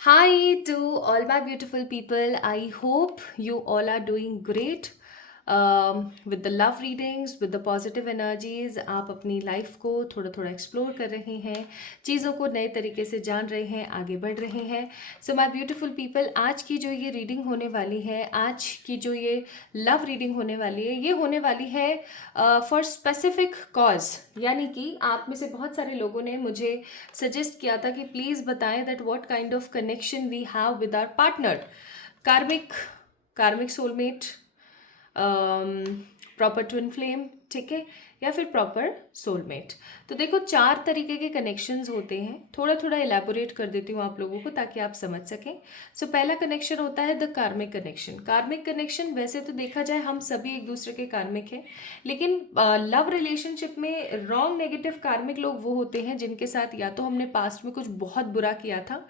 Hi to all my beautiful people. I hope you all are doing great. With the love readings, with the positive energies, आप अपनी life को थोड़ा थोड़ा explore कर रहे हैं, चीज़ों को नए तरीके से जान रहे हैं, आगे बढ़ रहे हैं. सो माय ब्यूटीफुल पीपल, आज की जो ये रीडिंग होने वाली है, आज की जो ये लव रीडिंग होने वाली है, ये होने वाली है फॉर स्पेसिफिक कॉज. यानी कि आप में से बहुत सारे लोगों ने मुझे सजेस्ट किया था कि प्लीज़ बताएं that what kind of connection we have with our partner. Karmic karmic soulmate, proper twin flame, ठीक है, या फिर प्रॉपर सोलमेट. तो देखो, 4 तरीके के कनेक्शंस होते हैं. थोड़ा थोड़ा एलैबोरेट कर देती हूँ आप लोगों को ताकि आप समझ सकें. सो पहला कनेक्शन होता है the karmic connection. Karmic connection, वैसे तो देखा जाए हम सभी एक दूसरे के कार्मिक हैं, लेकिन लव रिलेशनशिप में रॉन्ग नेगेटिव कार्मिक लोग वो होते हैं जिनके साथ या तो हमने पास्ट में कुछ बहुत बुरा किया था,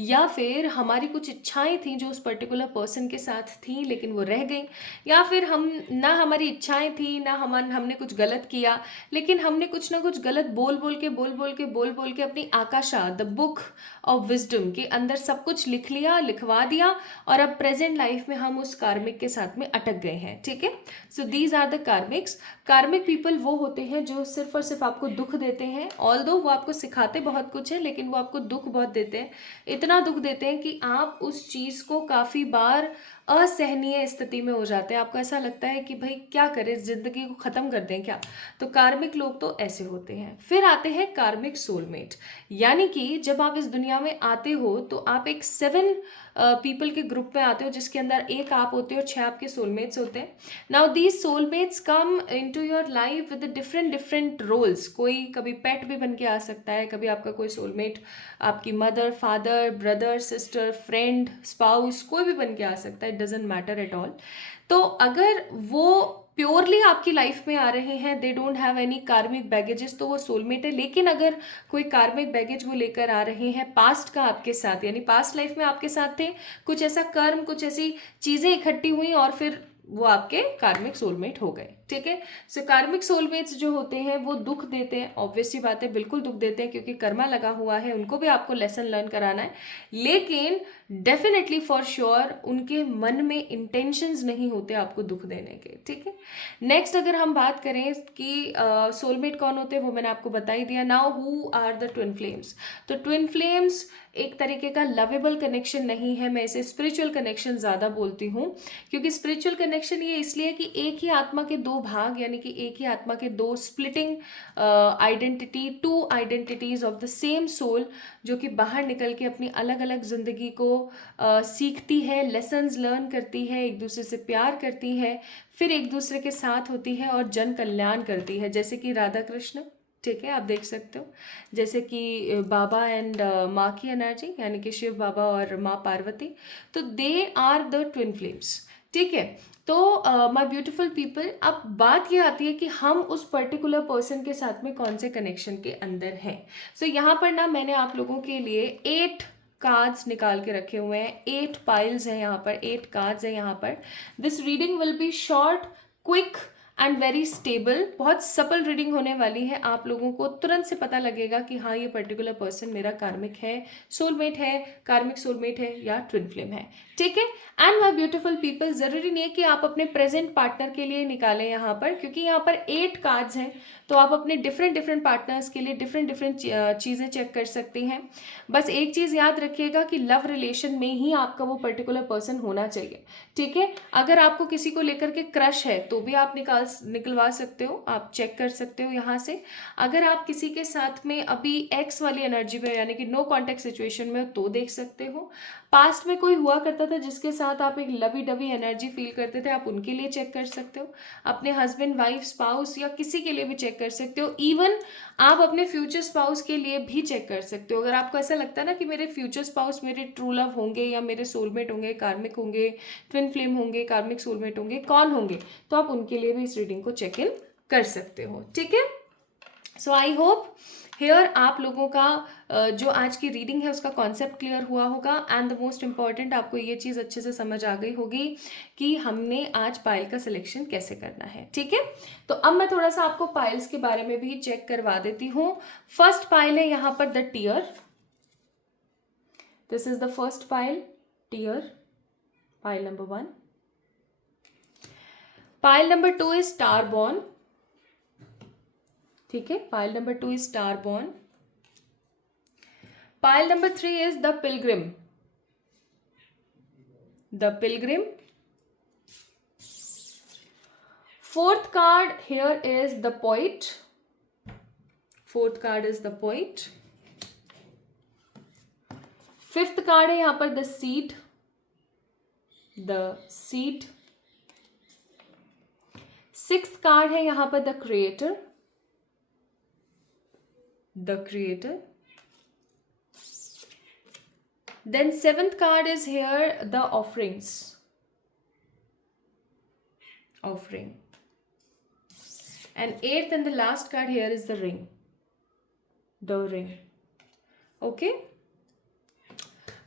या फिर हमारी कुछ इच्छाएं थी जो उस पर्टिकुलर पर्सन के साथ थी लेकिन वो रह गई, या फिर हम ना हमारी इच्छाएं थी ना हमने कुछ गलत किया, लेकिन हमने कुछ ना कुछ गलत बोल बोल के अपनी आकाशा, द बुक ऑफ विजडम के अंदर सब कुछ लिख लिया, लिखवा दिया, और अब प्रेजेंट लाइफ में हम उस कार्मिक के साथ में अटक गए हैं. ठीक है. So these are the karmics. Karmic people वो होते हैं जो सिर्फ और सिर्फ आपको दुख देते हैं. ऑल्दो वो आपको सिखाते बहुत कुछ है, लेकिन वो आपको दुख बहुत देते हैं. इतना दुख देते हैं कि आप उस चीज़ को काफ़ी बार असहनीय स्थिति में हो जाते हैं. आपको ऐसा लगता है कि भाई क्या करें, जिंदगी को ख़त्म कर दें क्या. तो कार्मिक लोग तो ऐसे होते हैं. फिर आते हैं कार्मिक सोलमेट. यानी कि जब आप इस दुनिया में आते हो तो आप एक 7 पीपल के ग्रुप में आते हो, जिसके अंदर एक आप होते हो और 6 आपके सोलमेट्स होते हैं. Now these soulmates come into your life with different different roles. कोई कभी पेट भी बन के आ सकता है, कभी आपका कोई सोलमेट आपकी mother, father, brother, sister, friend, spouse, कोई भी बन के आ सकता है. It doesn't matter at all. तो अगर वो प्योरली आपकी लाइफ में आ रहे हैं, दे डोंट हैव एनी कार्मिक बैगेजेस, तो वो सोलमेट है. लेकिन अगर कोई कार्मिक बैगेज वो लेकर आ रहे हैं पास्ट का आपके साथ, यानी पास्ट लाइफ में आपके साथ थे, कुछ ऐसा कर्म, कुछ ऐसी चीज़ें इकट्ठी हुई और फिर वो आपके कार्मिक सोलमेट हो गए. ठीक है. सो कार्मिक सोलमेट्स जो होते हैं वो दुख देते हैं. ऑब्वियसली बात है, बिल्कुल दुख देते हैं, क्योंकि कर्मा लगा हुआ है, उनको भी आपको लेसन लर्न कराना है. लेकिन डेफिनेटली फॉर श्योर उनके मन में इंटेंशंस नहीं होते आपको दुख देने के. ठीक है. नेक्स्ट अगर हम बात करें कि सोलमेट कौन होते हैं, वो मैंने आपको बता ही दिया. Now who are the twin flames. तो ट्विन फ्लेम्स एक तरीके का लवेबल कनेक्शन नहीं है, मैं इसे स्पिरिचुअल कनेक्शन ज़्यादा बोलती हूँ. क्योंकि स्पिरिचुअल कनेक्शन ये इसलिए कि एक ही आत्मा के 2 भाग, यानी कि एक ही आत्मा के 2 splitting identity, 2 identities of the same soul, जो कि बाहर निकल के अपनी अलग अलग जिंदगी को सीखती है, लेसन्स लर्न करती है, एक दूसरे से प्यार करती है, फिर एक दूसरे के साथ होती है और जन कल्याण करती है. जैसे कि राधा कृष्ण, ठीक है, आप देख सकते हो. जैसे कि बाबा एंड माँ की एनर्जी, यानी कि शिव बाबा और माँ पार्वती, तो they are the twin flames. ठीक है. तो माय ब्यूटीफुल पीपल, अब बात ये आती है कि हम उस पर्टिकुलर पर्सन के साथ में कौन से कनेक्शन के अंदर हैं. सो यहाँ पर ना मैंने आप लोगों के लिए 8 कार्ड्स निकाल के रखे हुए हैं. 8 पाइल्स हैं यहाँ पर, 8 कार्ड्स हैं यहाँ पर. This reading will be short, quick and very stable. बहुत सपल रीडिंग होने वाली है. आप लोगों को तुरंत से पता लगेगा कि हाँ, ये पर्टिकुलर पर्सन मेरा कार्मिक है, सोलमेट है, कार्मिक सोलमेट है या ट्विन फ्लेम है. ठीक है. एंड माय ब्यूटीफुल पीपल, ज़रूरी नहीं है कि आप अपने प्रेजेंट पार्टनर के लिए निकालें यहाँ पर, क्योंकि यहाँ पर 8 कार्ड्स हैं, तो आप अपने डिफरेंट डिफरेंट पार्टनर्स के लिए डिफरेंट डिफरेंट चीज़ें चेक कर सकते हैं. बस एक चीज़ याद रखिएगा कि लव रिलेशन में ही आपका वो पर्टिकुलर पर्सन होना चाहिए. ठीक है. अगर आपको किसी को लेकर के क्रश है तो भी आप निकलवा सकते हो, आप चेक कर सकते हो यहाँ से. अगर आप किसी के साथ में अभी एक्स वाली एनर्जी में, यानी कि नो कॉन्टेक्ट सिचुएशन में हो, तो देख सकते हो. पास्ट में कोई हुआ करता था जिसके साथ आप एक लवी डवी एनर्जी फील करते थे, आप उनके लिए चेक कर सकते हो. अपने हस्बैंड, वाइफ, स्पाउस या किसी के लिए भी चेक कर सकते हो. इवन आप अपने फ्यूचर स्पाउस के लिए भी चेक कर सकते हो. अगर आपको ऐसा लगता है ना कि मेरे फ्यूचर स्पाउस मेरे ट्रू लव होंगे, या मेरे सोलमेट होंगे, कार्मिक होंगे, ट्विन फ्लेम होंगे, कार्मिक सोलमेट होंगे, कौन होंगे, तो आप उनके लिए भी इस रीडिंग को चेक इन कर सकते हो. ठीक है. सो आई होप हेयर आप लोगों का जो आज की रीडिंग है उसका कॉन्सेप्ट क्लियर हुआ होगा. एंड द मोस्ट इम्पॉर्टेंट, आपको ये चीज़ अच्छे से समझ आ गई होगी कि हमने आज पायल का सिलेक्शन कैसे करना है. ठीक है. तो अब मैं थोड़ा सा आपको पायल्स के बारे में भी चेक करवा देती हूँ. फर्स्ट पायल है यहाँ पर the tear. This is the first pile, tier, pile number 1. Pile number 2 is star-born. ठीक है, pile number 2 is star-born. Pile number 3 is the pilgrim. The pilgrim. Fourth card here is the poet. Fourth card is the poet. Fifth card है यहाँ पर the seed. The seed. Sixth card है यहाँ पर the creator. The creator. Then seventh card is here the offerings. Offering. And eighth and the last card here is the ring. The ring. Okay.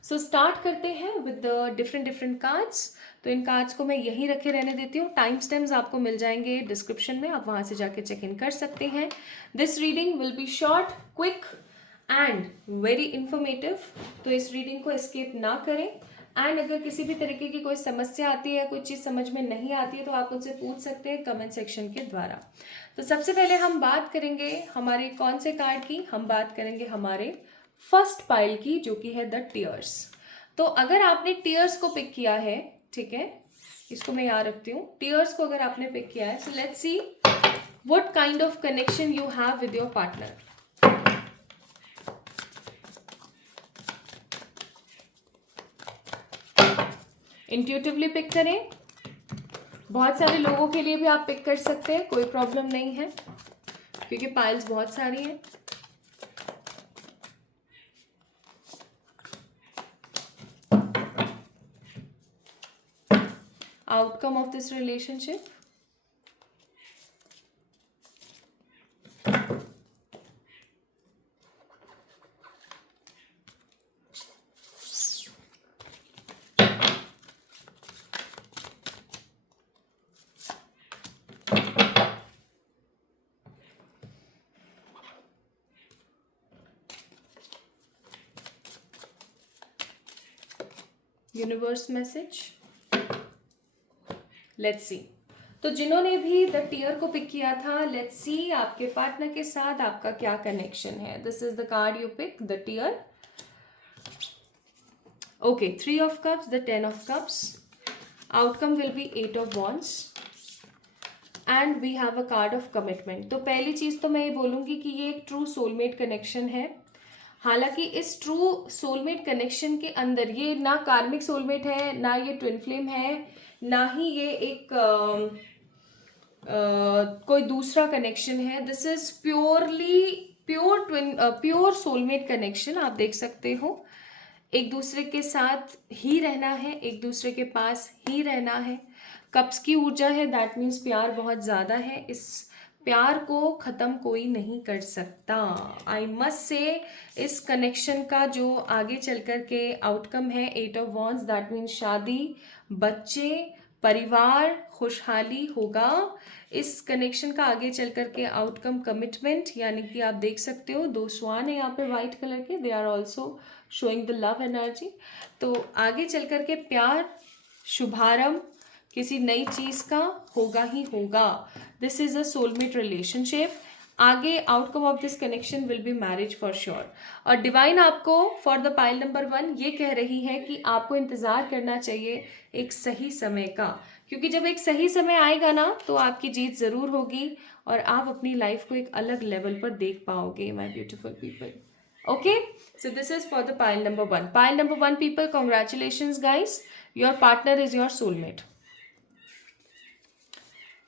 So start करते हैं with the different cards. तो इन cards को मैं यहीं रखे रहने देती हूँ. टाइम स्टैम्प्स आपको मिल जाएंगे डिस्क्रिप्शन में, आप वहाँ से जाके चेक इन कर सकते हैं. This reading will be short, quick and very informative. तो इस रीडिंग को एस्केप ना करें. एंड अगर किसी भी तरीके की कोई समस्या आती है, कोई चीज़ समझ में नहीं आती है, तो आप मुझसे पूछ सकते हैं कमेंट सेक्शन के द्वारा. तो सबसे पहले हम बात करेंगे हमारे कौन से कार्ड की. हम बात करेंगे हमारे फर्स्ट पाइल की, जो कि है द टीयर्स. तो अगर आपने टीयर्स को पिक किया है, ठीक है, इसको मैं यहाँ रखती हूँ. टीयर्स को अगर आपने पिक किया है, so let's see what kind of connection you have with your partner. Intuitively pick करें. बहुत सारे लोगों के लिए भी आप पिक कर सकते हैं, कोई प्रॉब्लम नहीं है, क्योंकि पाइल्स बहुत सारी हैं. Outcome of this relationship. Universe message. Let's see. तो जिन्होंने भी द टीयर को पिक किया था, लेट्स सी आपके पार्टनर के साथ आपका क्या कनेक्शन है. This is the card you pick, the tear. Okay, 3 of cups, the 10 of cups. Outcome will be 8 of wands and we have a card of commitment. तो पहली चीज तो मैं ये बोलूंगी कि ये एक ट्रू सोलमेट कनेक्शन है. हालांकि इस ट्रू सोलमेट कनेक्शन के अंदर ये ना कार्मिक सोलमेट है, ना ये ट्विन फ्लेम है, ना ही ये एक कोई दूसरा कनेक्शन है. This is purely pure soulmate connection. आप देख सकते हो, एक दूसरे के साथ ही रहना है, एक दूसरे के पास ही रहना है. कप्स की ऊर्जा है, दैट मीन्स प्यार बहुत ज़्यादा है. इस प्यार को ख़त्म कोई नहीं कर सकता. आई मस्ट से इस कनेक्शन का जो आगे चल कर के आउटकम है 8 ऑफ वॉन्ड्स, दैट मीन्स शादी, बच्चे, परिवार, खुशहाली होगा. इस कनेक्शन का आगे चल कर के आउटकम कमिटमेंट, यानी कि आप देख सकते हो 2 स्वान है यहाँ पे वाइट कलर के. They are also showing the love energy. तो आगे चल कर के प्यार, शुभारंभ किसी नई चीज़ का होगा ही होगा. This is a soulmate relationship. आगे outcome of this connection will be marriage for sure. और डिवाइन आपको फॉर द पाइल नंबर 1 ये कह रही है कि आपको इंतज़ार करना चाहिए एक सही समय का, क्योंकि जब एक सही समय आएगा ना, तो आपकी जीत ज़रूर होगी और आप अपनी लाइफ को एक अलग लेवल पर देख पाओगे, माई beautiful people. Okay, so this is for the pile number 1. Pile number 1 people, congratulations guys, your partner is your soulmate.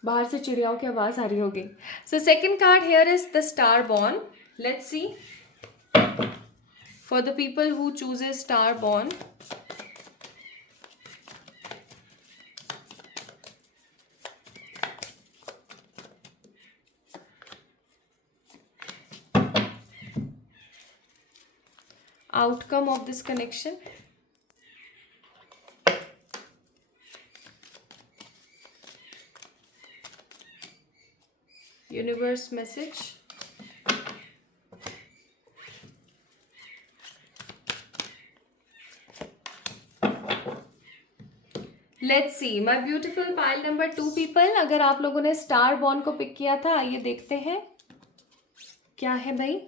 बाहर से चिड़ियाओं की आवाज आ रही होगी. So second card here is the star born. Let's see for the people who chooses star born. Outcome of this connection. Universe message. Let's see my beautiful pile number 2 people, अगर आप लोगों ने स्टार बॉन्ड को pick किया था, आइए देखते हैं क्या है भाई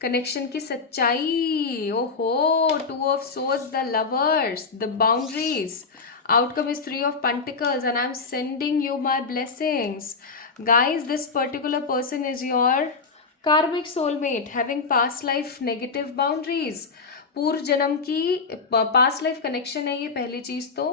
कनेक्शन की सच्चाई। ओहो, 2 of swords, the lovers, the boundaries, outcome is 3 of pentacles and I'm sending you my blessings. Guys, this particular person is your karmic soulmate having past life negative boundaries. पूर्व जन्म की पास्ट लाइफ कनेक्शन है ये पहली चीज तो,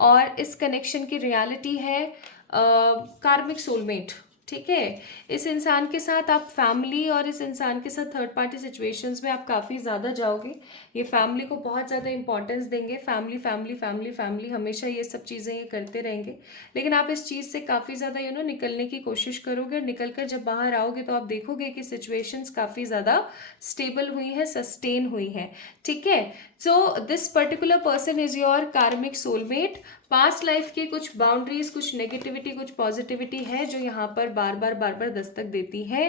और इस कनेक्शन की रियलिटी है कार्मिक सोलमेट। ठीक है, इस इंसान के साथ आप फैमिली और इस इंसान के साथ थर्ड पार्टी सिचुएशंस में आप काफ़ी ज़्यादा जाओगे। ये फैमिली को बहुत ज़्यादा इंपॉर्टेंस देंगे, फैमिली फैमिली फैमिली फैमिली, हमेशा ये सब चीज़ें ये करते रहेंगे। लेकिन आप इस चीज़ से काफ़ी ज़्यादा निकलने की कोशिश करोगे, और निकल कर जब बाहर आओगे तो आप देखोगे कि सिचुएशंस काफ़ी ज़्यादा स्टेबल हुई हैं, सस्टेन हुई हैं। ठीक है, सो this particular person is your karmic soulmate. Past life की कुछ बाउंड्रीज, कुछ नेगेटिविटी, कुछ पॉजिटिविटी है जो यहाँ पर बार बार दस्तक देती है।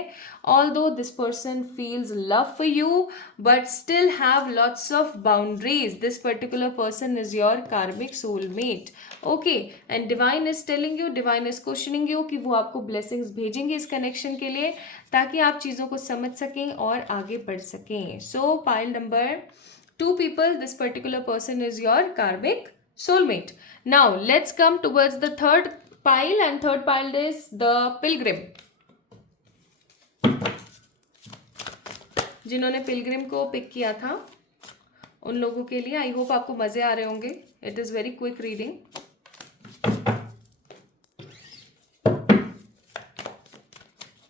Although this person feels love for you but still have lots of boundaries, this particular person is your karmic soulmate. Okay, and divine is telling you, divine is questioning you कि वो आपको ब्लेसिंग्स भेजेंगे इस connection के लिए, ताकि आप चीज़ों को समझ सकें और आगे बढ़ सकें। सो pile number 2 people, this particular person is your karmic soulmate. Now let's come towards the third pile, and third pile is the pilgrim. जिन्होंने पिलग्रिम को पिक किया था उन लोगों के लिए आई होप आपको मजे आ रहे होंगे। It is very quick reading.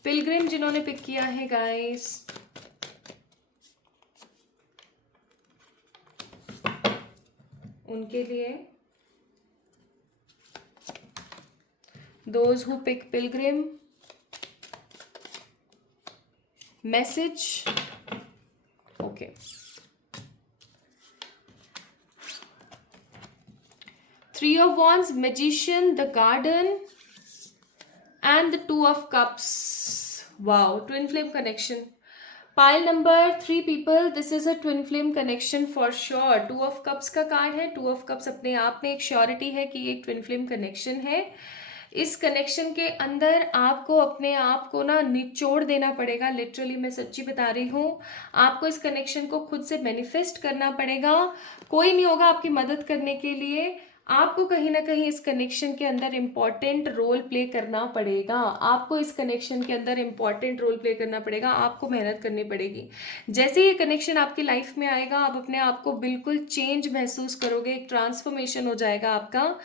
Pilgrim जिन्होंने पिक किया है गाइस, उनके लिए those who pick pilgrim, message, okay, 3 of wands, magician, the garden and the 2 of cups. Wow, twin flame connection. Pile number 3 people, this is a twin flame connection for sure. 2 of cups का card है। 2 of cups अपने आप में एक surety है कि एक twin flame connection है। इस कनेक्शन के अंदर आपको अपने आप को ना निचोड़ देना पड़ेगा। लिटरली मैं सच्ची बता रही हूँ, आपको इस कनेक्शन को खुद से मैनिफेस्ट करना पड़ेगा। कोई नहीं होगा आपकी मदद करने के लिए। आपको कहीं ना कहीं इस कनेक्शन के अंदर इम्पॉर्टेंट रोल प्ले करना पड़ेगा। आपको इस कनेक्शन के अंदर इम्पॉर्टेंट रोल प्ले करना पड़ेगा। आपको मेहनत करनी पड़ेगी। जैसे ये कनेक्शन आपकी लाइफ में आएगा, आप अपने आप को बिल्कुल चेंज महसूस करोगे, एक ट्रांसफॉर्मेशन हो जाएगा आपका।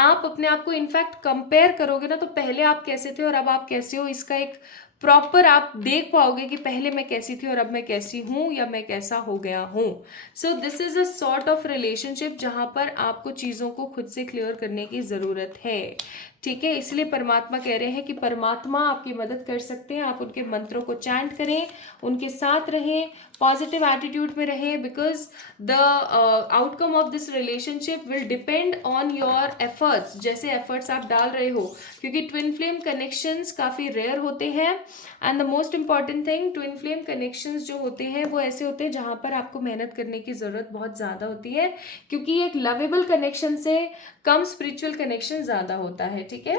आप अपने आप को इनफैक्ट कंपेयर करोगे ना, तो पहले आप कैसे थे और अब आप कैसे हो, इसका एक प्रॉपर आप देख पाओगे कि पहले मैं कैसी थी और अब मैं कैसी हूँ या मैं कैसा हो गया हूँ। सो this is a sort of relationship जहाँ पर आपको चीज़ों को खुद से क्लियर करने की ज़रूरत है। ठीक है, इसलिए परमात्मा कह रहे हैं कि परमात्मा आपकी मदद कर सकते हैं। आप उनके मंत्रों को चैंट करें, उनके साथ रहें, पॉजिटिव एटीट्यूड में रहें, because the outcome of this relationship will depend on your efforts, जैसे एफर्ट्स आप डाल रहे हो, क्योंकि ट्विन फ्लेम कनेक्शंस काफ़ी रेयर होते हैं। And the most important thing, twin flame connections जो होते हैं वो ऐसे होते हैं जहाँ पर आपको मेहनत करने की ज़रूरत बहुत ज़्यादा होती है, क्योंकि एक लवेबल कनेक्शन से कम स्पिरिचुअल कनेक्शन ज़्यादा होता है। ठीक है,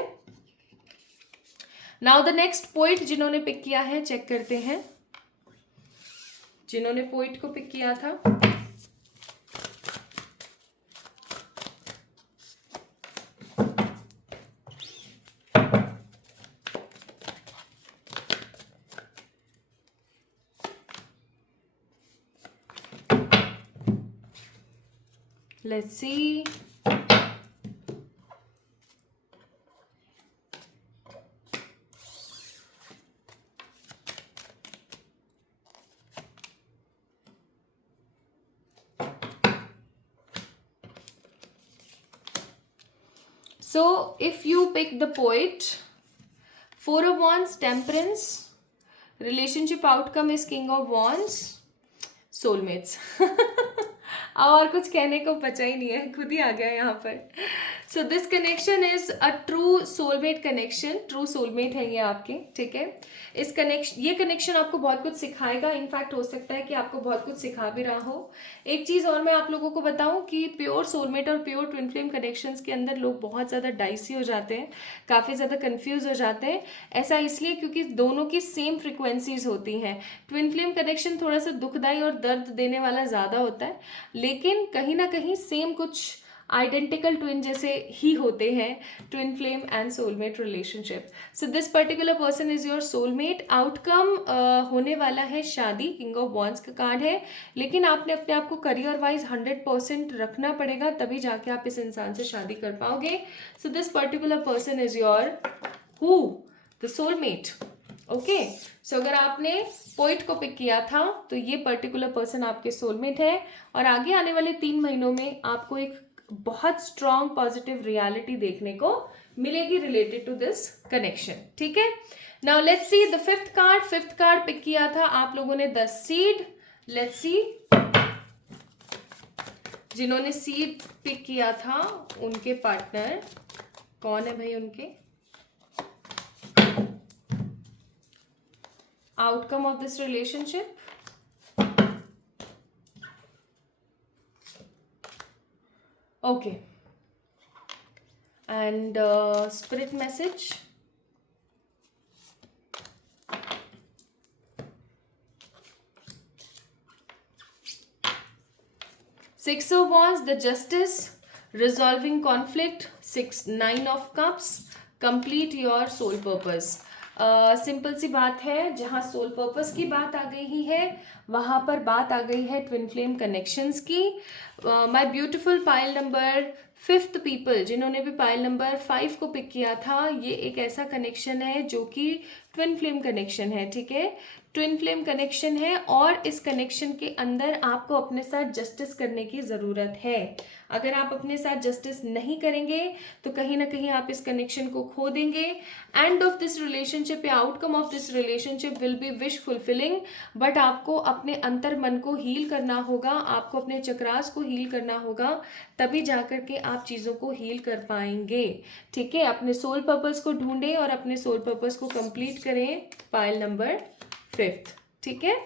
नाउ द नेक्स्ट पॉइंट जिन्होंने पिक किया है, चेक करते हैं जिन्होंने पॉइंट को पिक किया था। Let's see. So if you pick the poet, 4 of wands, temperance, relationship outcome is king of wands, soulmates. और कुछ कहने को बचा ही नहीं है, खुद ही आ गया यहाँ पर। So this connection is a true soulmate connection, true soulmate है ये आपके, ठीक है। ये कनेक्शन आपको बहुत कुछ सिखाएगा, इनफैक्ट हो सकता है कि आपको बहुत कुछ सिखा भी रहा हो। एक चीज़ और मैं आप लोगों को बताऊं कि प्योर सोलमेट और प्योर ट्विन फ्लेम कनेक्शंस के अंदर लोग बहुत ज़्यादा डाइसी हो जाते हैं, काफ़ी ज़्यादा कंफ्यूज हो जाते हैं। ऐसा इसलिए क्योंकि दोनों की सेम फ्रिक्वेंसीज होती हैं। ट्विन फ्लेम कनेक्शन थोड़ा सा दुखदाई और दर्द देने वाला ज़्यादा होता है, लेकिन कहीं ना कहीं सेम कुछ आइडेंटिकल ट्विन जैसे ही होते हैं, twin flame and soulmate relationship. So this particular person is your soulmate. Outcome होने वाला है शादी, किंग ऑफ वॉन्ड्स का कार्ड है, लेकिन आपने अपने आप को करियर वाइज 100% रखना पड़ेगा, तभी जाके आप इस इंसान से शादी कर पाओगे। So this particular person is your who the soulmate. Okay, so अगर आपने पोइट को पिक किया था तो ये पर्टिकुलर पर्सन आपके सोलमेट है, और आगे आने वाले 3 महीनों में आपको एक बहुत स्ट्रॉन्ग पॉजिटिव रियलिटी देखने को मिलेगी रिलेटेड टू दिस कनेक्शन, ठीक है। Now let's see the fifth card. Fifth card pick किया था आप लोगों ने द सीड। लेट्स सी जिन्होंने सीड पिक किया था उनके पार्टनर कौन है भाई, उनके outcome of this relationship. Okay, and spirit message. Six of Wands, the justice, resolving conflict. 9 of cups, complete your soul purpose. Simple सी बात है, जहाँ सोल पर्पस की बात आ गई ही है वहाँ पर बात आ गई है ट्विन फ्लेम कनेक्शंस की। My beautiful pile number 5th people, जिन्होंने भी पाइल नंबर 5 को पिक किया था, ये एक ऐसा कनेक्शन है जो कि ट्विन फ्लेम कनेक्शन है, ठीक है। ट्विन फ्लेम कनेक्शन है और इस कनेक्शन के अंदर आपको अपने साथ जस्टिस करने की ज़रूरत है। अगर आप अपने साथ जस्टिस नहीं करेंगे तो कहीं ना कहीं आप इस कनेक्शन को खो देंगे। एंड ऑफ दिस रिलेशनशिप या outcome of this relationship will be wish fulfilling, but आपको अपने अंतर मन को हील करना होगा, आपको अपने चक्रास को हील करना होगा, तभी जाकर के आप चीज़ों को हील कर पाएंगे, ठीक है। अपने सोल पर्पस को ढूंढें और अपने सोल पर्पस को कंप्लीट करें। पाइल नंबर 5th, ठीक है,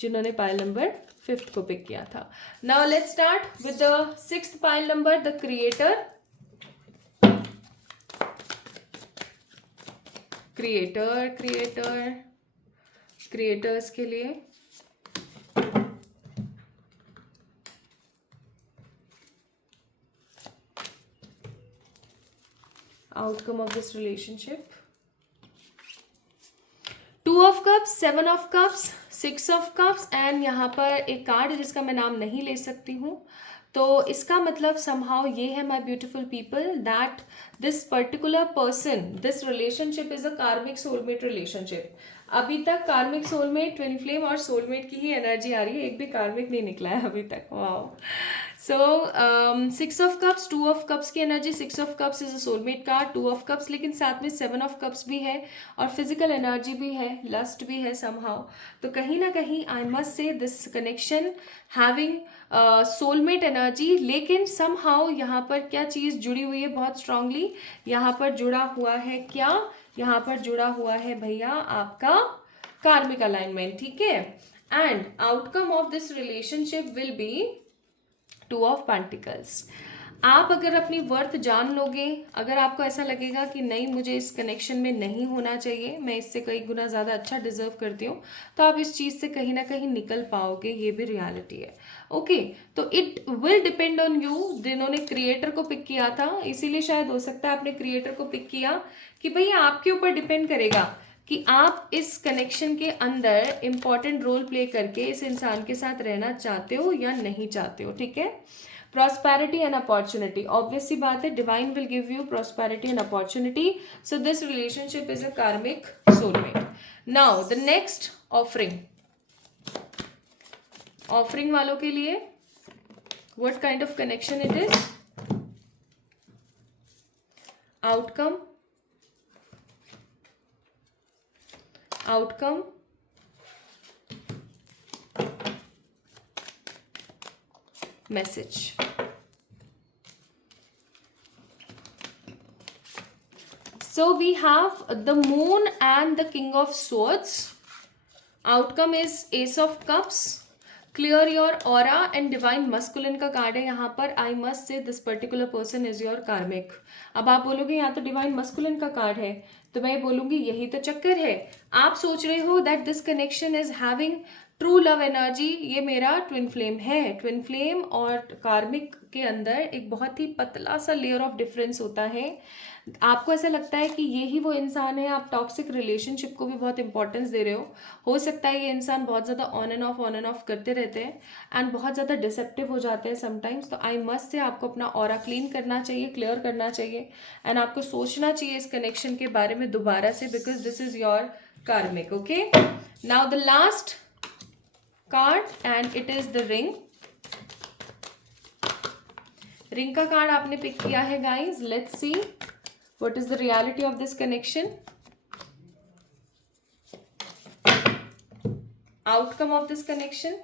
जिन्होंने पाइल नंबर 5th को पिक किया था। Now let's start with the 6th pile number, the creator. Creators के लिए outcome of this relationship. 2 of cups, 7 of cups, 6 of cups, and यहाँ पर एक कार्ड जिसका मैं नाम नहीं ले सकती हूँ, तो इसका मतलब समहाउ ये है my beautiful people that this particular person, this relationship is a karmic soulmate relationship. अभी तक कार्मिक सोलमेट, ट्विन फ्लेम और सोलमेट की ही एनर्जी आ रही है, एक भी कार्मिक नहीं निकला है अभी तक। Wow. So 6 of cups, 2 of cups की energy. 6 of cups is a soulmate card, 2 of cups, लेकिन साथ में 7 ऑफ कप्स भी है और फिजिकल एनर्जी भी है, लस्ट भी है समहाउ। तो कहीं ना कहीं I must say this connection having soulmate energy, लेकिन समहाउ यहाँ पर क्या चीज़ जुड़ी हुई है बहुत स्ट्रांगली, यहाँ पर जुड़ा हुआ है क्या, यहाँ पर जुड़ा हुआ है भैया आपका कार्मिक अलाइनमेंट, ठीक है। And outcome of this relationship will be 2 of pentacles. आप अगर अपनी वर्थ जान लोगे, अगर आपको ऐसा लगेगा कि नहीं मुझे इस कनेक्शन में नहीं होना चाहिए, मैं इससे कई गुना ज़्यादा अच्छा डिजर्व करती हूँ, तो आप इस चीज़ से कहीं ना कहीं निकल पाओगे, ये भी रियलिटी है। ओके, तो it will depend on you. जिन्होंने क्रिएटर को पिक किया था, इसीलिए शायद हो सकता है आपने क्रिएटर को पिक किया कि भैया आपके ऊपर डिपेंड करेगा कि आप इस कनेक्शन के अंदर इम्पॉर्टेंट रोल प्ले करके इस इंसान के साथ रहना चाहते हो या नहीं चाहते हो, ठीक है। प्रॉस्पेरिटी एंड अपॉर्चुनिटी, ऑब्वियस सी बात है, divine will give you prosperity and opportunity. So this relationship is a karmic soulmate. Now the next offering वालों के लिए what kind of connection it is. Outcome message. So we have the moon and the king of swords. Outcome is ace of cups. Clear your aura and divine masculine का card है यहाँ पर. I must say this particular person is your karmic. अब आप बोलोगे यहाँ तो divine masculine का कार्ड है, तो मैं बोलूंगी यही तो चक्कर है. आप सोच रहे हो that this connection is having true love energy. ये मेरा ट्विन फ्लेम है. ट्विन फ्लेम और कार्मिक के अंदर एक बहुत ही पतला सा लेयर ऑफ डिफरेंस होता है. आपको ऐसा लगता है कि ये ही वो इंसान है. आप टॉक्सिक रिलेशनशिप को भी बहुत इंपॉर्टेंस दे रहे हो सकता है ये इंसान बहुत ज़्यादा ऑन एंड ऑफ करते रहते हैं एंड बहुत ज़्यादा डिसेप्टिव हो जाते हैं समटाइम्स. तो आई मस्ट से आपको अपना ऑरा क्लीन करना चाहिए, क्लियर करना चाहिए एंड आपको सोचना चाहिए इस कनेक्शन के बारे में दोबारा से, बिकॉज दिस इज योर कार्मिक. Okay, now the last card and it is the ring. Ring का कार्ड आपने पिक किया है guys. Let's see what is the reality of this connection. Outcome of this connection.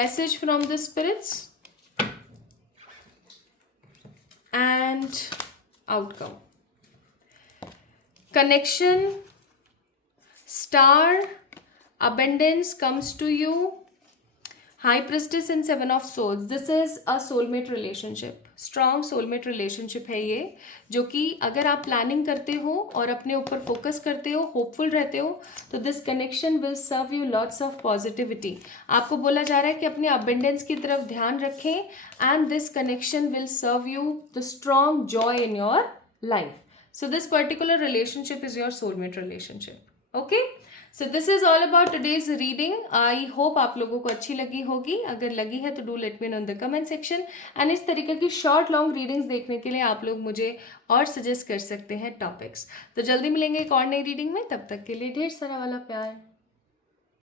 Message from the spirits and outcome. Connection, star, abundance comes to you. High Priestess and Seven of Swords. This is a soulmate relationship. Strong soulmate relationship है ये, जो कि अगर आप planning करते हो और अपने ऊपर फोकस करते हो, होपफुल रहते हो, तो this connection will serve you lots of positivity. आपको बोला जा रहा है कि अपने अबेंडेंस की तरफ ध्यान रखें and this connection will serve you the strong joy in your life. So this particular relationship is your soulmate relationship. Okay, so this is all about today's reading. I hope आप लोगों को अच्छी लगी होगी. अगर लगी है तो do let me know in the comment section. And इस तरीके की शॉर्ट लॉन्ग रीडिंग्स देखने के लिए आप लोग मुझे और सजेस्ट कर सकते हैं टॉपिक्स. तो जल्दी मिलेंगे एक और नई रीडिंग में. तब तक के लिए ढेर सारा वाला प्यार.